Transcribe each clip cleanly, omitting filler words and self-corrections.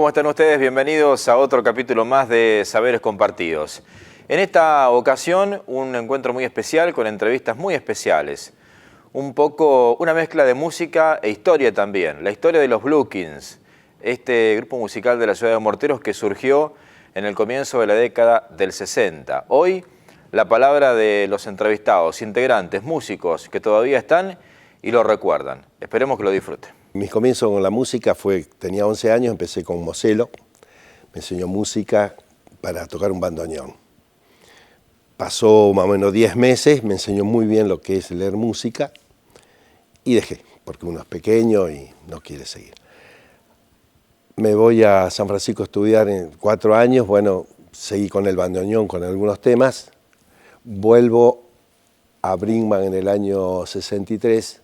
¿Cómo están ustedes? Bienvenidos a otro capítulo más de Saberes Compartidos. En esta ocasión, un encuentro muy especial con entrevistas muy especiales. Un poco una mezcla de música e historia también. La historia de los Bluekings, este grupo musical de la ciudad de Morteros que surgió en el comienzo de la década del 60. Hoy, la palabra de los entrevistados, integrantes, músicos que todavía están y lo recuerdan. Esperemos que lo disfruten. Mis comienzos con la música tenía 11 años, empecé con Moselo, me enseñó música para tocar un bandoneón. Pasó más o menos 10 meses, me enseñó muy bien lo que es leer música y dejé, porque uno es pequeño y no quiere seguir. Me voy a San Francisco a estudiar en 4 años, bueno, seguí con el bandoneón, con algunos temas. Vuelvo a Brinkmann en el año 63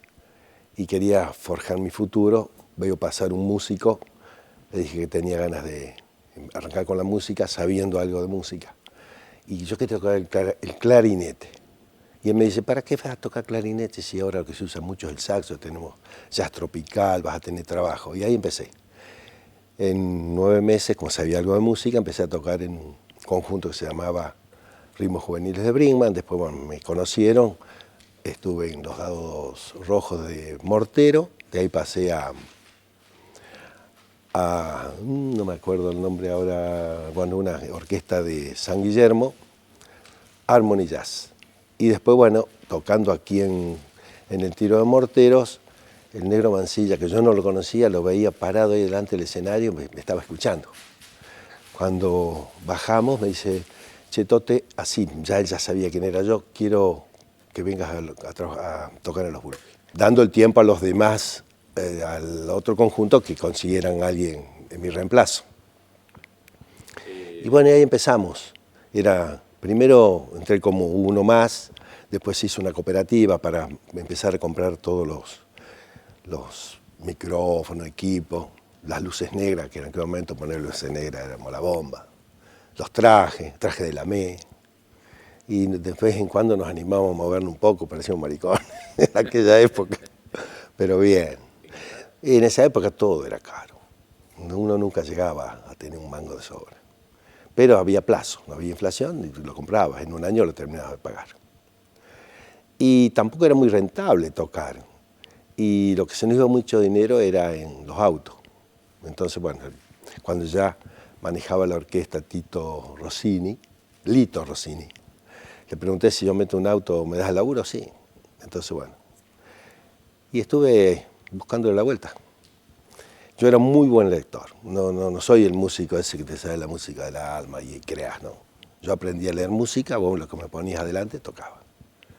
y quería forjar mi futuro. Veo pasar un músico, le dije que tenía ganas de arrancar con la música, sabiendo algo de música. Y yo quería tocar el clarinete. Y él me dice, ¿para qué vas a tocar clarinete si ahora lo que se usa mucho es el saxo, tenemos jazz tropical, vas a tener trabajo? Y ahí empecé. En 9 meses, como sabía algo de música, empecé a tocar en un conjunto que se llamaba Ritmos Juveniles de Brinkmann. Después bueno, me conocieron, estuve en los Dados Rojos de Mortero, de ahí pasé a no me acuerdo el nombre ahora, bueno, una orquesta de San Guillermo, Harmony Jazz. Y después, bueno, tocando aquí en el Tiro de Morteros, el Negro Mancilla, que yo no lo conocía, lo veía parado ahí delante del escenario, me estaba escuchando. Cuando bajamos me dice, Chetote, así, ya él ya sabía quién era yo, quiero que vengas a tocar en los Bluekings. Dando el tiempo a los demás, al otro conjunto, que consiguieran a alguien en mi reemplazo. Y bueno, ahí empezamos. Primero entré como uno más, después se hizo una cooperativa para empezar a comprar todos los micrófonos, equipos, las luces negras, que en aquel momento poner luces negras era la bomba, los trajes de lamé, y de vez en cuando nos animábamos a movernos un poco, parecíamos maricones en aquella época, pero bien. Y en esa época todo era caro, uno nunca llegaba a tener un mango de sobra, pero había plazo, no había inflación y lo comprabas, en un año lo terminabas de pagar. Y tampoco era muy rentable tocar, y lo que se nos iba mucho dinero era en los autos. Entonces, bueno, cuando ya manejaba la orquesta Lito Rossini, le pregunté si yo meto un auto, ¿me das el laburo? Sí. Entonces, bueno, y estuve buscándole la vuelta. Yo era muy buen lector, no soy el músico ese que te sabe la música del alma y creas, no. Yo aprendí a leer música, vos lo que me ponías adelante tocaba.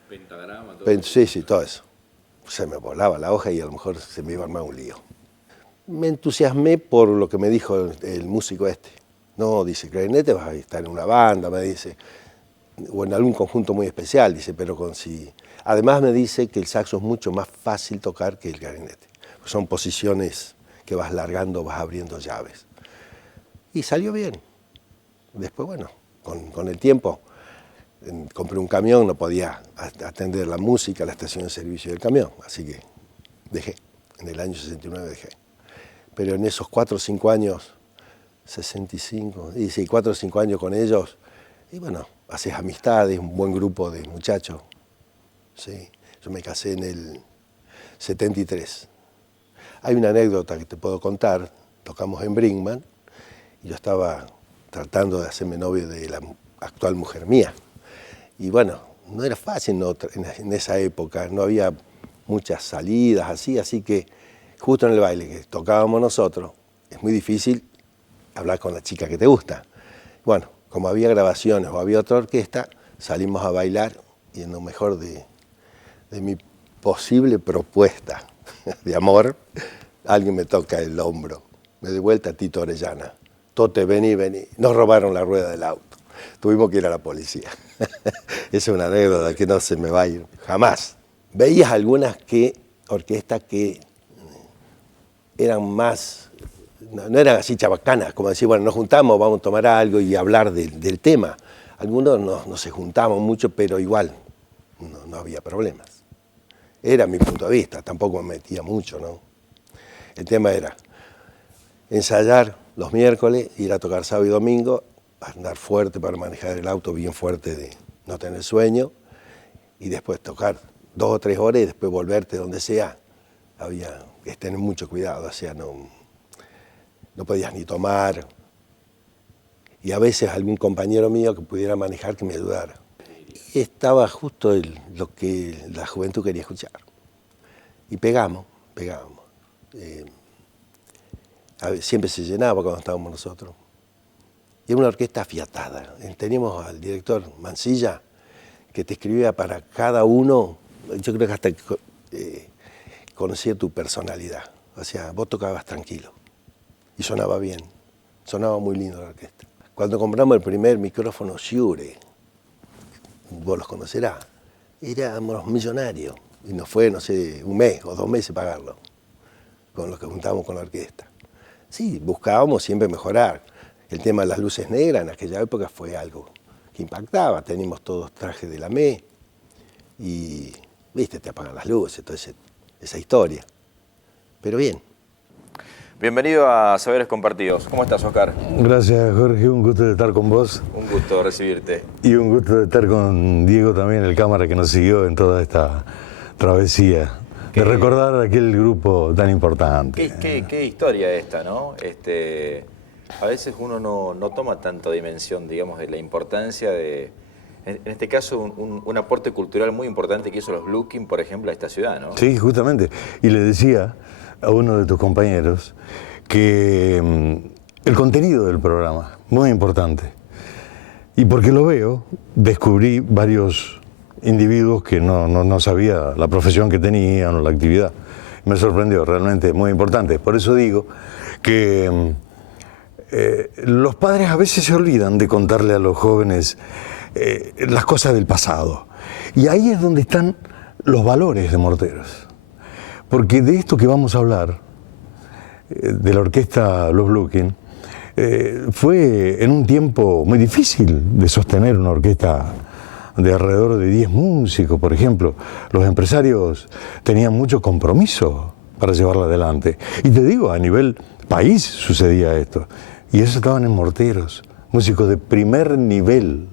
Pentagrama, todo. Sí, todo eso. Se me volaba la hoja y a lo mejor se me iba a armar un lío. Me entusiasmé por lo que me dijo el músico este. No, dice, clarinete vas a estar en una banda, me dice, o en algún conjunto muy especial, dice, pero Además me dice que el saxo es mucho más fácil tocar que el clarinete. Son posiciones que vas largando, vas abriendo llaves. Y salió bien. Después, bueno, con el tiempo, compré un camión, no podía atender la música, la estación de servicio del camión, así que dejé. En el año 69 dejé. Pero en esos 4 o 5 años, 65, y sí, 4 o 5 años con ellos, y bueno, haces amistades, un buen grupo de muchachos. Sí, yo me casé en el 73. Hay una anécdota que te puedo contar, tocamos en Brinkmann, y yo estaba tratando de hacerme novio de la actual mujer mía. Y bueno, no era fácil en esa época, no había muchas salidas así que justo en el baile que tocábamos nosotros, es muy difícil hablar con la chica que te gusta. Bueno, como había grabaciones o había otra orquesta, salimos a bailar y en lo mejor de mi posible propuesta de amor, alguien me toca el hombro, me de vuelta Tito Orellana. Tote, vení. Nos robaron la rueda del auto. Tuvimos que ir a la policía. Esa es una anécdota que no se me va a ir jamás. Veías algunas orquestas que eran más, no eran así chabacanas, como decir, bueno, nos juntamos, vamos a tomar algo y hablar del tema. Algunos no se juntaban mucho, pero igual no había problemas. Era mi punto de vista, tampoco me metía mucho, ¿no? El tema era ensayar, los miércoles, ir a tocar sábado y domingo, andar fuerte para manejar el auto bien fuerte de no tener sueño, y después tocar 2 o 3 horas y después volverte donde sea. Había que tener mucho cuidado, o sea, no podías ni tomar. Y a veces algún compañero mío que pudiera manejar que me ayudara. Y estaba justo lo que la juventud quería escuchar. Y pegamos. Siempre se llenaba cuando estábamos nosotros. Y era una orquesta afiatada. Teníamos al director Mansilla, que te escribía para cada uno. Yo creo que hasta conocía tu personalidad. O sea, vos tocabas tranquilo. Y sonaba bien. Sonaba muy lindo la orquesta. Cuando compramos el primer micrófono Shure, vos los conocerás, éramos millonarios. Y nos fue, no sé, 1 mes o 2 meses pagarlo, con lo que juntábamos con la orquesta. Sí, buscábamos siempre mejorar. El tema de las luces negras en aquella época fue algo que impactaba. Teníamos todos trajes de la ME y, viste, te apagan las luces, toda esa historia. Pero bien. Bienvenido a Saberes Compartidos. ¿Cómo estás, Oscar? Gracias, Jorge. Un gusto de estar con vos. Un gusto recibirte. Y un gusto de estar con Diego también, el cámara que nos siguió en toda esta travesía. De recordar aquel grupo tan importante. Qué historia esta, ¿no? A veces uno no toma tanta dimensión, digamos, de la importancia de... En este caso, un aporte cultural muy importante que hizo los Blueskin, por ejemplo, a esta ciudad, ¿no? Sí, justamente. Y le decía a uno de tus compañeros que el contenido del programa, muy importante. Y porque lo veo, descubrí varios individuos que no sabía la profesión que tenían o la actividad. Me sorprendió, realmente muy importante. Por eso digo que los padres a veces se olvidan de contarle a los jóvenes las cosas del pasado. Y ahí es donde están los valores de Morteros. Porque de esto que vamos a hablar, de la orquesta Los Blueskin, fue en un tiempo muy difícil de sostener una orquesta de alrededor de 10 músicos, por ejemplo. Los empresarios tenían mucho compromiso para llevarla adelante. Y te digo, a nivel país sucedía esto. Y eso estaban en Morteros, músicos de primer nivel.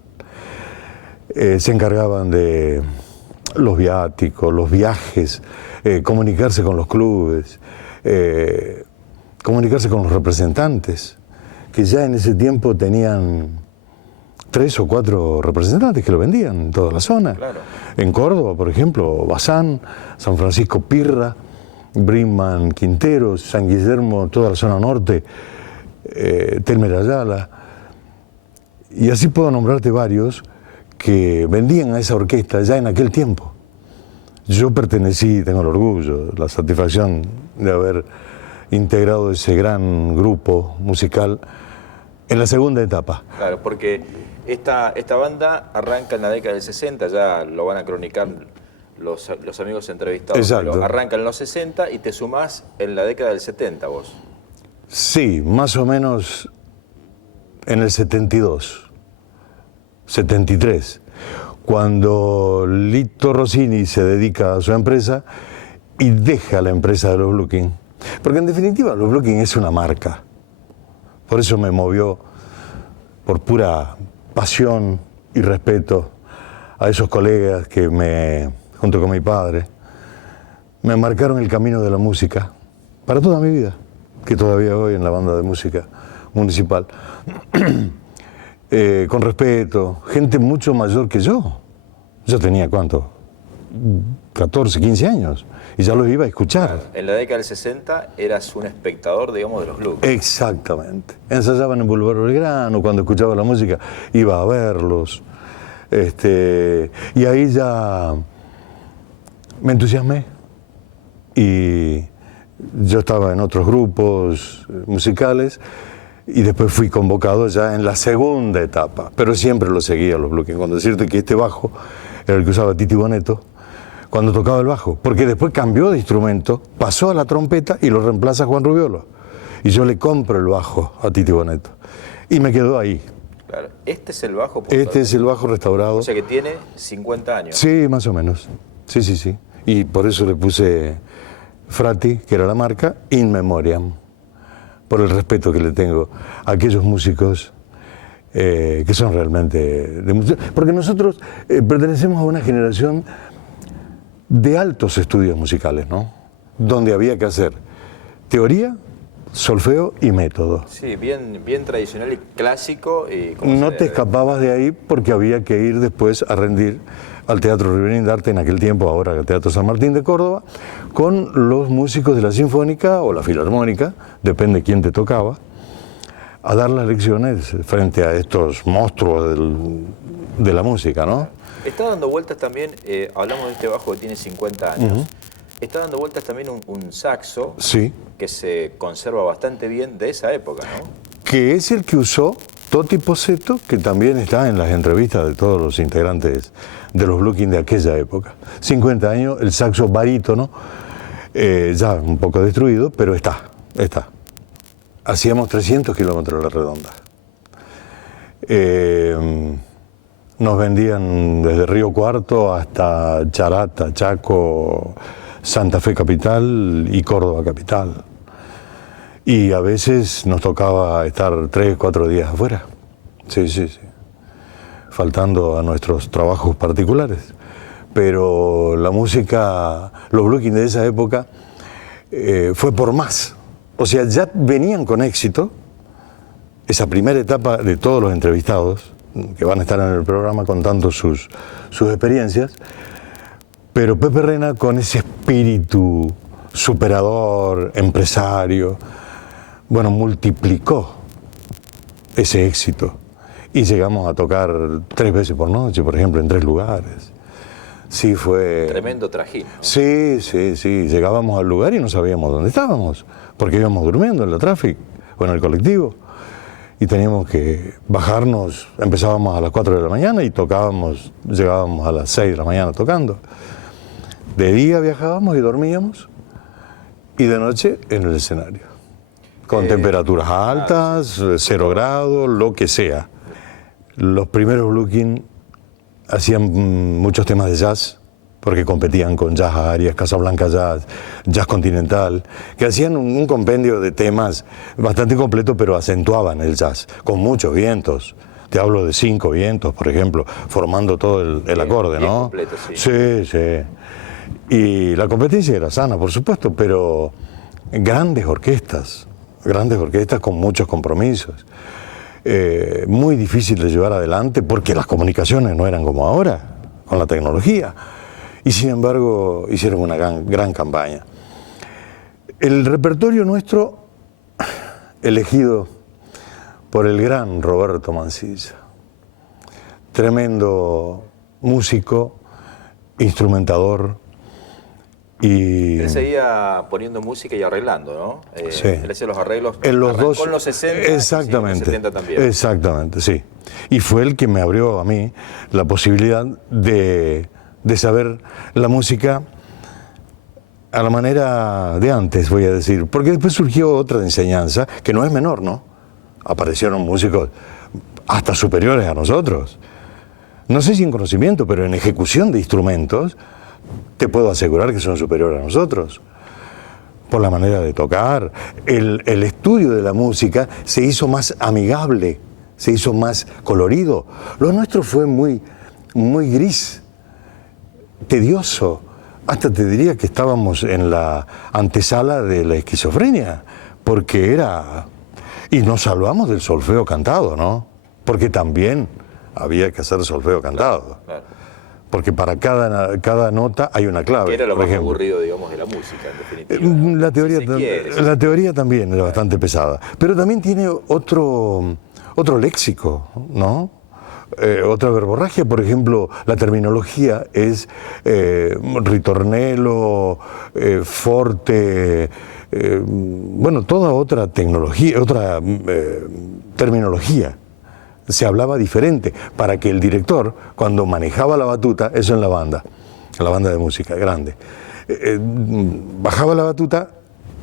Se encargaban de los viáticos, los viajes, comunicarse con los clubes, comunicarse con los representantes, que ya en ese tiempo tenían 3 o 4 representantes que lo vendían en toda la zona. Claro. En Córdoba, por ejemplo, Bazán, San Francisco Pirra, Brinman Quinteros, San Guillermo, toda la zona norte, Telmer Ayala. Y así puedo nombrarte varios que vendían a esa orquesta ya en aquel tiempo. Yo pertenecí, tengo el orgullo, la satisfacción de haber integrado ese gran grupo musical en la segunda etapa. Claro, porque esta banda arranca en la década del 60, ya lo van a cronicar los amigos entrevistados. Exacto. Pero arranca en los 60 y te sumás en la década del 70 vos. Sí, más o menos en el 72, 73, cuando Lito Rossini se dedica a su empresa y deja la empresa de los Blueskin. Porque en definitiva los Blueskin es una marca. Por eso me movió, por pura pasión y respeto a esos colegas que junto con mi padre, me marcaron el camino de la música para toda mi vida, que todavía voy en la banda de música municipal. Con respeto, gente mucho mayor que yo. Yo tenía, ¿cuánto? 14, 15 años. Y ya los iba a escuchar. En la década del 60 eras un espectador, digamos, de los Blues. Exactamente. Ensayaban en Boulevard Belgrano, cuando escuchaba la música iba a verlos. Y ahí ya me entusiasmé. Y yo estaba en otros grupos musicales y después fui convocado ya en la segunda etapa. Pero siempre lo seguía los Blueskin. Cuando decirte que este bajo era el que usaba Titi Bonetto, cuando tocaba el bajo, porque después cambió de instrumento, pasó a la trompeta y lo reemplaza Juan Rubiolo. Y yo le compro el bajo a Titi Bonetto. Y me quedó ahí. Claro. ¿Este es el bajo? Este es el bajo restaurado. O sea que tiene 50 años. Sí, más o menos. Sí. Y por eso le puse Frati, que era la marca, In Memoriam. por el respeto que le tengo a aquellos músicos que son realmente de música. Porque nosotros pertenecemos a una generación de altos estudios musicales, ¿no? Donde había que hacer teoría, solfeo y método. Sí, bien tradicional y clásico. Y no te escapabas de ahí porque había que ir después a rendir al Teatro Riverín de Arte, en aquel tiempo, ahora el Teatro San Martín de Córdoba, con los músicos de la Sinfónica o la Filarmónica, depende quién te tocaba, a dar las lecciones frente a estos monstruos de la música, ¿no? Está dando vueltas también, hablamos de este bajo que tiene 50 años, está dando vueltas también un saxo, sí, que se conserva bastante bien de esa época, ¿no? Que es el que usó Toti Posetto, que también está en las entrevistas de todos los integrantes de los Blue King de aquella época. 50 años, el saxo barítono, ya un poco destruido, pero está. Hacíamos 300 kilómetros a la redonda. Nos vendían desde Río Cuarto hasta Charata, Chaco, Santa Fe capital y Córdoba capital. Y a veces nos tocaba estar 3, 4 días afuera. Sí. Faltando a nuestros trabajos particulares. Pero la música, los Blue King de esa época, fue por más. O sea, ya venían con éxito. Esa primera etapa de todos los entrevistados, que van a estar en el programa contando sus experiencias, pero Pepe Reina, con ese espíritu superador, empresario, bueno, multiplicó ese éxito. Y llegamos a tocar 3 veces por noche, por ejemplo, en 3 lugares. Sí, fue... Tremendo trajín, ¿no? Sí. Llegábamos al lugar y no sabíamos dónde estábamos, porque íbamos durmiendo en la tráfico o en el colectivo. Y teníamos que bajarnos, empezábamos a las 4 de la mañana y llegábamos a las 6 de la mañana tocando. De día viajábamos y dormíamos, y de noche en el escenario. Con temperaturas altas, 0 grados, lo que sea. Los primeros Blue King hacían muchos temas de jazz, porque competían con Jazz Arias, Casablanca Jazz, Jazz Continental, que hacían un compendio de temas bastante completo, pero acentuaban el jazz, con muchos vientos. Te hablo de 5 vientos, por ejemplo, formando todo el acorde, ¿no? Completo, sí. Sí. Y la competencia era sana, por supuesto, pero grandes orquestas con muchos compromisos. Muy difícil de llevar adelante porque las comunicaciones no eran como ahora, con la tecnología. Y sin embargo hicieron una gran campaña. El repertorio nuestro, elegido por el gran Roberto Mancilla, tremendo músico, instrumentador. Y él seguía poniendo música y arreglando, ¿no? Sí. Él hacía los arreglos en los dos, con los 60 exactamente, y en los 70 también. Exactamente, sí. Y fue el que me abrió a mí la posibilidad de saber la música a la manera de antes, voy a decir. Porque después surgió otra enseñanza, que no es menor, ¿no? Aparecieron músicos hasta superiores a nosotros. No sé si en conocimiento, pero en ejecución de instrumentos, te puedo asegurar que son superiores a nosotros. Por la manera de tocar. El estudio de la música se hizo más amigable, se hizo más colorido. Lo nuestro fue muy gris, tedioso. Hasta te diría que estábamos en la antesala de la esquizofrenia, porque era... Y nos salvamos del solfeo cantado, ¿no? Porque también había que hacer solfeo cantado. Claro. Porque para cada nota hay una clave. Que era lo por más ejemplo. aburrido, digamos, de la música, en definitiva. La teoría también era bastante pesada. Pero también tiene otro léxico, ¿no? Otra verborragia, por ejemplo, la terminología es ritornello, forte, bueno, toda otra tecnología, otra terminología. Se hablaba diferente para que el director, cuando manejaba la batuta, eso en la banda de música grande, bajaba la batuta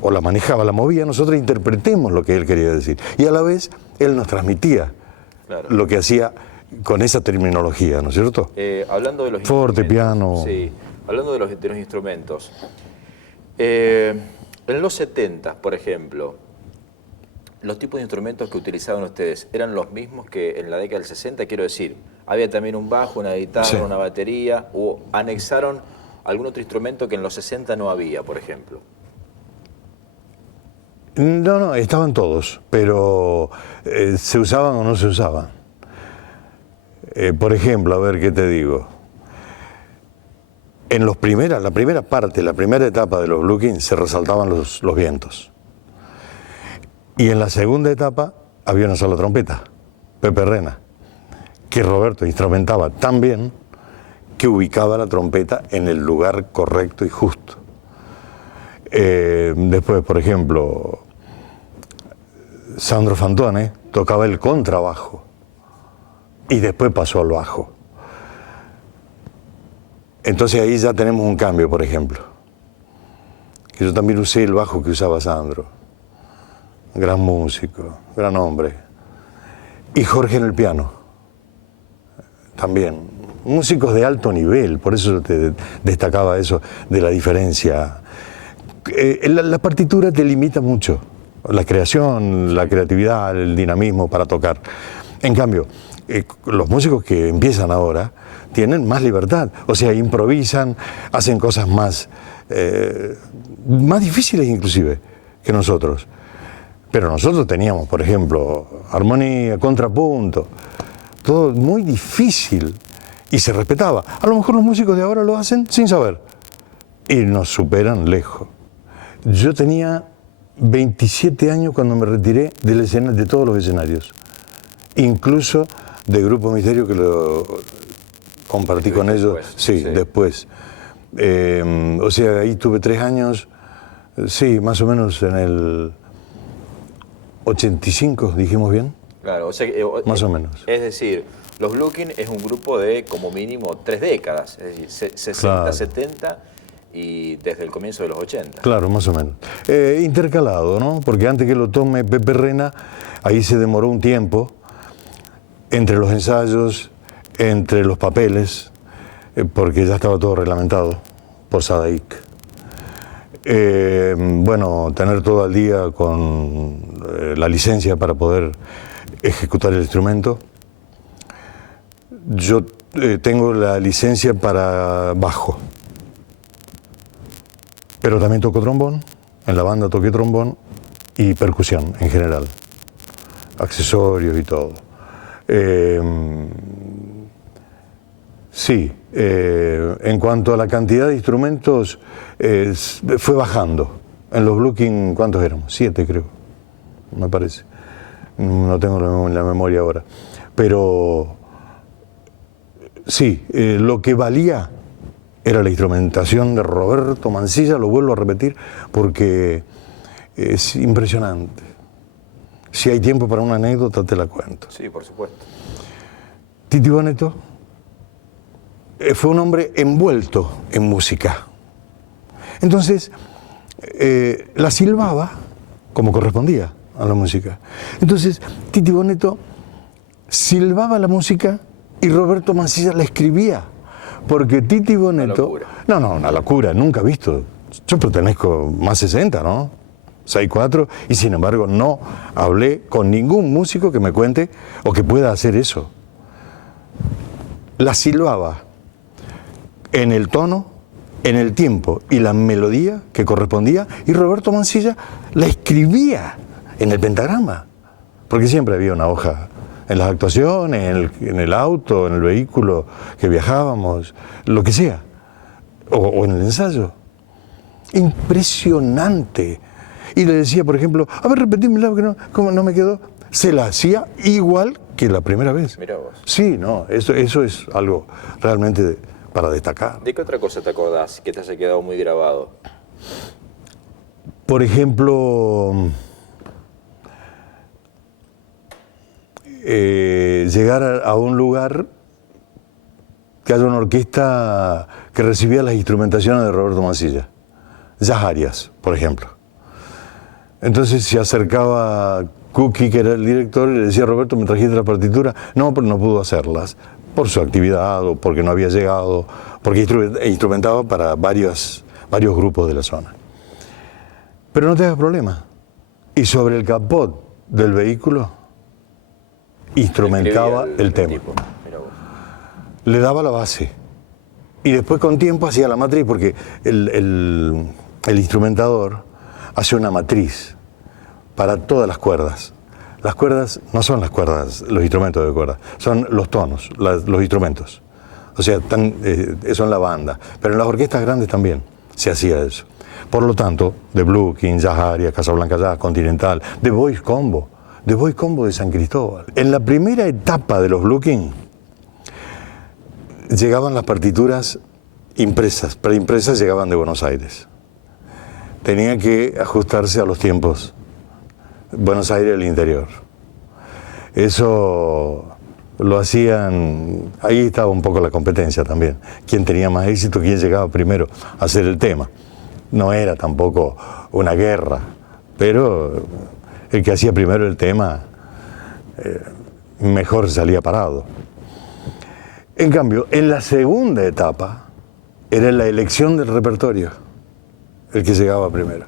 o la manejaba, la movía, nosotros interpretemos lo que él quería decir. Y a la vez, él nos transmitía lo que hacía con esa terminología, ¿no es cierto? Hablando de los forte, piano. Sí, hablando de los instrumentos. En los 70, por ejemplo, ¿Los tipos de instrumentos que utilizaban ustedes eran los mismos que en la década del 60? Quiero decir, ¿había también un bajo, una guitarra, Sí. una batería? ¿O anexaron algún otro instrumento que en los 60 no había, por ejemplo? No, estaban todos, pero ¿se usaban o no se usaban? Por ejemplo, a ver qué te digo. En la primera parte, la primera etapa de los Blue Kings se resaltaban los vientos. Y en la segunda etapa había una sola trompeta, Pepe Rena, que Roberto instrumentaba tan bien que ubicaba la trompeta en el lugar correcto y justo. Después, por ejemplo, Sandro Fantone tocaba el contrabajo y después pasó al bajo. Entonces ahí ya tenemos un cambio, por ejemplo. Que yo también usé el bajo que usaba Sandro. Gran músico, gran hombre. Y Jorge en el piano. También. Músicos de alto nivel, por eso te destacaba eso de la diferencia. La partitura te limita mucho. La creación, la creatividad, el dinamismo para tocar. En cambio, los músicos que empiezan ahora tienen más libertad. O sea, improvisan, hacen cosas más difíciles inclusive que nosotros. Pero nosotros teníamos, por ejemplo, armonía, contrapunto, todo muy difícil y se respetaba. A lo mejor los músicos de ahora lo hacen sin saber y nos superan lejos. Yo tenía 27 años cuando me retiré de todos los escenarios, incluso de Grupo Misterio, que lo compartí con ellos, sí, después. O sea, ahí tuve 3 años, sí, más o menos en el 85, dijimos bien. Claro, o sea, más o menos. Es decir, los Blue Kings es un grupo de como mínimo 3 décadas, es decir, 60, claro. 70 y desde el comienzo de los 80. Claro, más o menos. Intercalado, ¿no? Porque antes que lo tome Pepe Rena, ahí se demoró un tiempo entre los ensayos, entre los papeles, porque ya estaba todo reglamentado por Sadaic. Bueno, tener todo al día con la licencia para poder ejecutar el instrumento. Yo tengo la licencia para bajo, pero también toco trombón, en la banda toqué trombón y percusión en general, accesorios y todo. Sí, en cuanto a la cantidad de instrumentos, fue bajando. En los Blue Kings, ¿cuántos éramos? 7 creo, me parece. No tengo la memoria ahora. Pero sí, lo que valía era la instrumentación de Roberto Mancilla, lo vuelvo a repetir, porque es impresionante. Si hay tiempo para una anécdota, te la cuento. Sí, por supuesto. Titi Bonetto fue un hombre envuelto en música. Entonces, la silbaba como correspondía a la música. Entonces, Titi Bonetto silbaba la música y Roberto Mancilla la escribía. Porque Titi Bonetto... Una locura. No, una locura, nunca visto. Yo pertenezco más 60, ¿no? 6'4", y sin embargo no hablé con ningún músico que me cuente o que pueda hacer eso. La silbaba en el tono, en el tiempo y la melodía que correspondía, y Roberto Mancilla la escribía en el pentagrama, porque siempre había una hoja en las actuaciones, en el auto, en el vehículo que viajábamos, lo que sea, o en el ensayo. Impresionante. Y le decía, por ejemplo, a ver, repetímela, que ¿cómo no me quedó? Se la hacía igual que la primera vez. Mirá vos. Sí, no, eso es algo realmente para destacar. ¿De qué otra cosa te acordás que te haya quedado muy grabado? Por ejemplo, llegar a un lugar que haya una orquesta que recibía las instrumentaciones de Roberto Mancilla. Jazz Arias, por ejemplo. Entonces se acercaba Cookie, que era el director, y le decía: Roberto, ¿me trajiste la partitura? No, pero no pudo hacerlas, por su actividad o porque no había llegado, porque instrumentaba para varios grupos de la zona. Pero no te hagas problema. Y sobre el capot del vehículo instrumentaba el tema. tipo. Mirá vos. Le daba la base. Y después con tiempo hacía la matriz, porque el instrumentador hace una matriz para todas las cuerdas. Las cuerdas no son las cuerdas, los instrumentos de cuerda, son los tonos, los instrumentos. O sea, eso en la banda. Pero en las orquestas grandes también se hacía eso. Por lo tanto, de Blue King, Jazz Aria, Casablanca Jazz, Continental, de Voice Combo de San Cristóbal. En la primera etapa de los Blue King llegaban las partituras impresas, preimpresas llegaban de Buenos Aires. Tenían que ajustarse a los tiempos. Buenos Aires el interior. Eso lo hacían, ahí estaba un poco la competencia también. Quién tenía más éxito, quién llegaba primero a hacer el tema. No era tampoco una guerra, pero el que hacía primero el tema mejor salía parado. En cambio, en la segunda etapa era la elección del repertorio el que llegaba primero.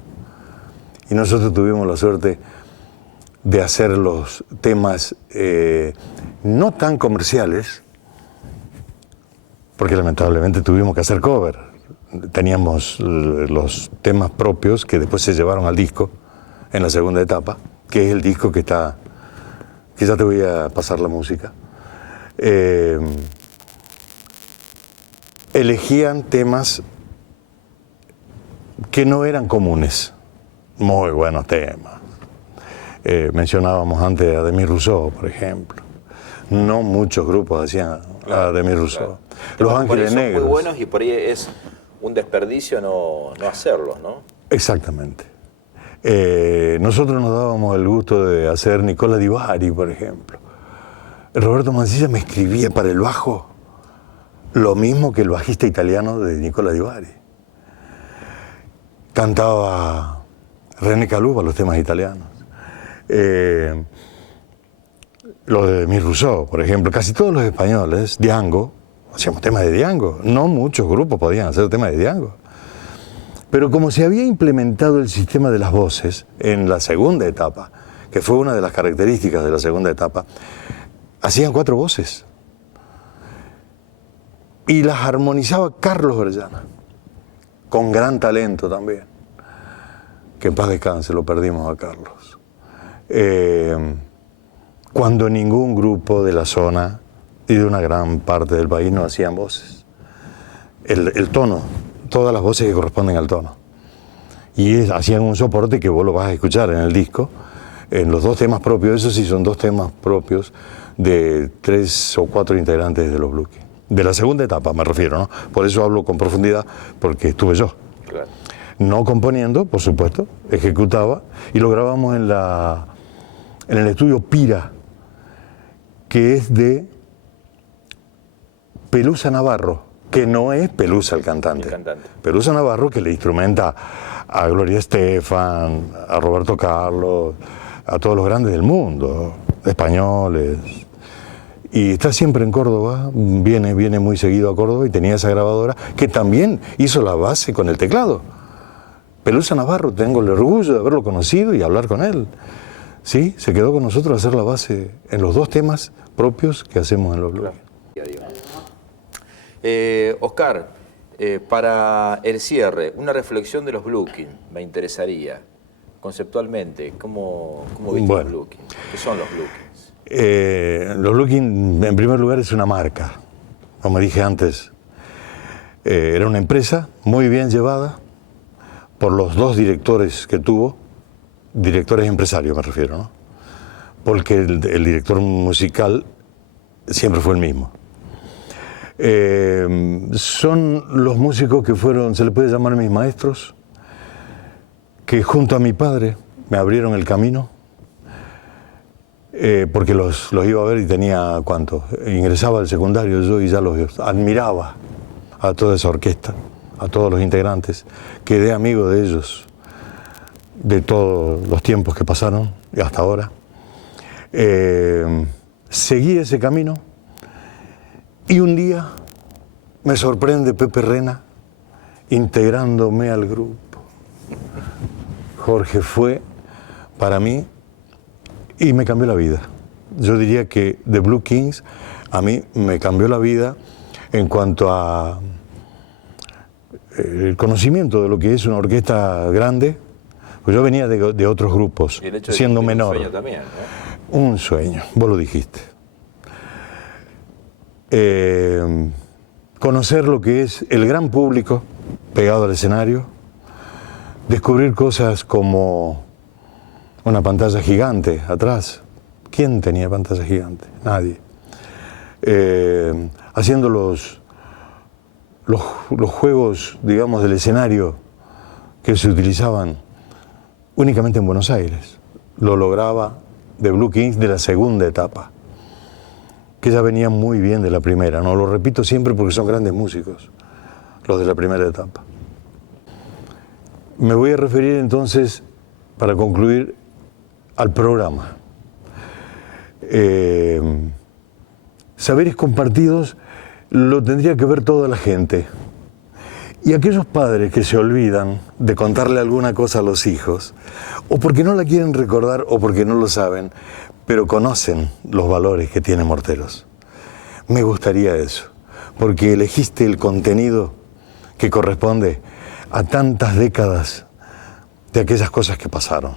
Y nosotros tuvimos la suerte de hacer los temas no tan comerciales, porque lamentablemente tuvimos que hacer cover. Teníamos los temas propios que después se llevaron al disco en la segunda etapa, que es el disco que ya te voy a pasar la música. Elegían temas que no eran comunes, muy buenos temas. Mencionábamos antes a Demis Rousseau, por ejemplo. No muchos grupos hacían a Demis Rousseau. Claro. Los Ángeles son Negros. Muy buenos y por ahí es un desperdicio no hacerlos, ¿no? Exactamente. Nosotros nos dábamos el gusto de hacer Nicola Di Bari, por ejemplo. Roberto Mancilla me escribía para el bajo lo mismo que el bajista italiano de Nicola Di Bari. Cantaba René Caluba los temas italianos. Los de Demis Rousseau, por ejemplo. Casi todos los españoles, Diango, hacíamos temas de Diango. No muchos grupos podían hacer temas de Diango. Pero como se había implementado el sistema de las voces en la segunda etapa, que fue una de las características de la segunda etapa, hacían 4 voces. Y las armonizaba Carlos Orellana, con gran talento también. Que en paz descanse, lo perdimos a Carlos. Cuando ningún grupo de la zona y de una gran parte del país no hacían voces. El tono, todas las voces que corresponden al tono. Y hacían un soporte que vos lo vas a escuchar en el disco, en los 2 temas propios, esos sí son 2 temas propios de 3 o 4 integrantes de los Blue King. De la segunda etapa me refiero, ¿no? Por eso hablo con profundidad, porque estuve yo. Claro. No componiendo, por supuesto, ejecutaba, y lo grabamos en el estudio Pira, que es de Pelusa Navarro, que no es Pelusa el cantante. Pelusa Navarro, que le instrumenta a Gloria Estefan, a Roberto Carlos, a todos los grandes del mundo, españoles. Y está siempre en Córdoba, viene muy seguido a Córdoba y tenía esa grabadora que también hizo la base con el teclado. Pelusa Navarro, tengo el orgullo de haberlo conocido y hablar con él. Sí, se quedó con nosotros a hacer la base en los 2 temas propios que hacemos en los Blue King. Oscar, para el cierre, una reflexión de los Blue King, me interesaría, conceptualmente, ¿cómo viste los Blue King? ¿Qué son los Blue Kings? Los Blue King, en primer lugar, es una marca. Como dije antes, era una empresa muy bien llevada por los 2 directores que tuvo, directores empresarios me refiero, ¿no? Porque el director musical siempre fue el mismo. Son los músicos que fueron, se les puede llamar mis maestros, que junto a mi padre me abrieron el camino, porque los iba a ver y tenía, ¿cuánto? Ingresaba al secundario yo y ya los admiraba a toda esa orquesta, a todos los integrantes, quedé amigo de ellos, de todos los tiempos que pasaron y hasta ahora. Seguí ese camino y un día me sorprende Pepe Rena integrándome al grupo. Jorge fue para mí y me cambió la vida. Yo diría que The Blue Kings a mí me cambió la vida en cuanto a el conocimiento de lo que es una orquesta grande, pues yo venía de otros grupos, Y el hecho de siendo cumplir menor. un sueño también, ¿no? Un sueño, vos lo dijiste. Conocer lo que es el gran público pegado al escenario, descubrir cosas como una pantalla gigante atrás. ¿Quién tenía pantalla gigante? Nadie. Haciendo los juegos, digamos, del escenario que se utilizaban únicamente en Buenos Aires. Lo lograba The Blue Kings de la segunda etapa, que ya venían muy bien de la primera. No lo repito siempre porque son grandes músicos, los de la primera etapa. Me voy a referir entonces, para concluir, al programa. Saberes compartidos lo tendría que ver toda la gente. Y aquellos padres que se olvidan de contarle alguna cosa a los hijos, o porque no la quieren recordar o porque no lo saben, pero conocen los valores que tiene Morteros. Me gustaría eso, porque elegiste el contenido que corresponde a tantas décadas de aquellas cosas que pasaron.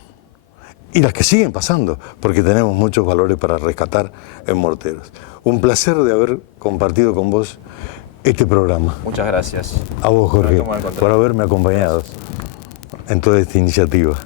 Y las que siguen pasando, porque tenemos muchos valores para rescatar en Morteros. Un placer de haber compartido con vos este programa. Muchas gracias. A vos, Jorge, Nos vemos en el por haberme acompañado en toda esta iniciativa.